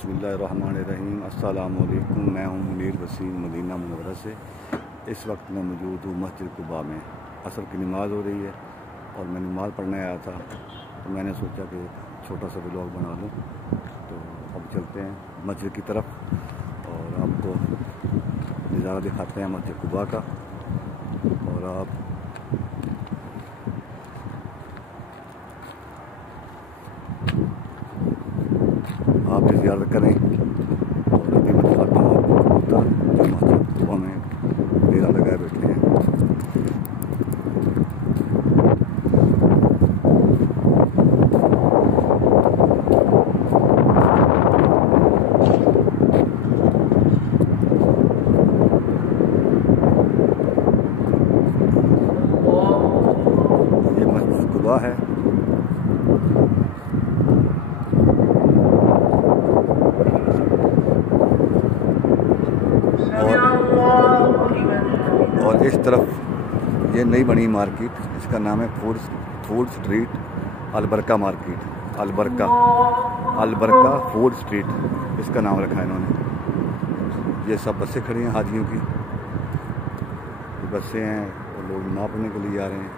बिस्मिल्लाहिर्रहमानिर्रहीम। अस्सलामुअलैकुम। मैं हूं मुनीर वसीम मदीना मुनव्वरा से। इस वक्त मैं मौजूद हूं मस्जिद कुबा में। असर की नमाज़ हो रही है और मैं नमाज़ पढ़ने आया था, तो मैंने सोचा कि छोटा सा व्लॉग बना लूं। तो अब चलते हैं मस्जिद की तरफ और आपको नज़ारा दिखाते हैं मस्जिद कुबा का। और आप भी ज़ियारत करें। और अभी मैं दिखाता हूँ आपको कबूतर जो मस्जिद कुबा में डेरा लगाए बैठे हैं। ये मस्जिद कुबा है। और इस तरफ ये नई बनी मार्केट, इसका नाम है food street अलबरका market. अलबरका food street इसका नाम रखा है इन्होंने। ये सब बसें खड़ी हैं हाजियों की, ये बसें हैं और लोग नमाज़ पढ़ने के लिए आ रहे हैं।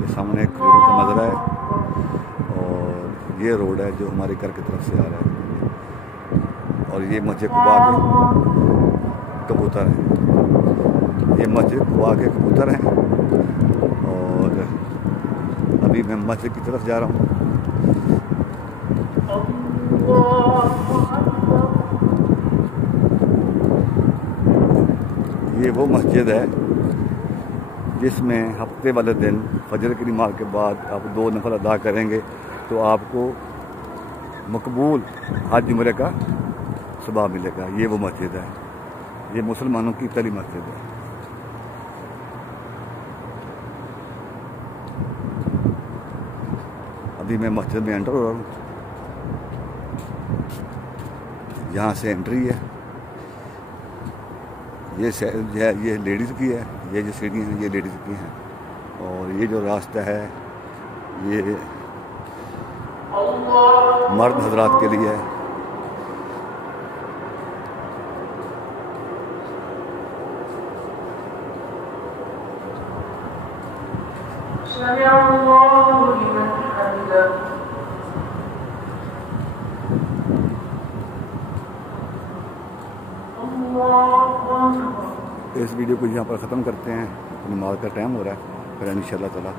ये सामने एक रोड का मज़रा है और ये रोड है जो हमारे घर की तरफ से आ रहा है। और ये मस्जिद कुबा के कबूतर हैं। ये मस्जिद कुबा के कबूतर हैं और अभी मैं मस्जिद की तरफ जा रहा हूँ। ये वो मस्जिद है जिसमें हफ्ते वाले दिन फजर की नमाज के बाद आप 2 नफल अदा करेंगे तो आपको मकबूल हज उम्रे का सवाब मिलेगा। ये वो मस्जिद है, ये मुसलमानों की पहली मस्जिद है। अभी मैं मस्जिद में एंटर हो रहा हूँ। यहाँ से एंट्री है। ये लेडीज़ की है। ये जो सीढ़ियाँ हैं ये लेडीज़ की हैं। और ये जो रास्ता है ये मर्द हजरात के लिए है। इस वीडियो को यहाँ पर ख़त्म करते हैं। नमाज का टाइम हो रहा है, फिर इंशाअल्लाह ताला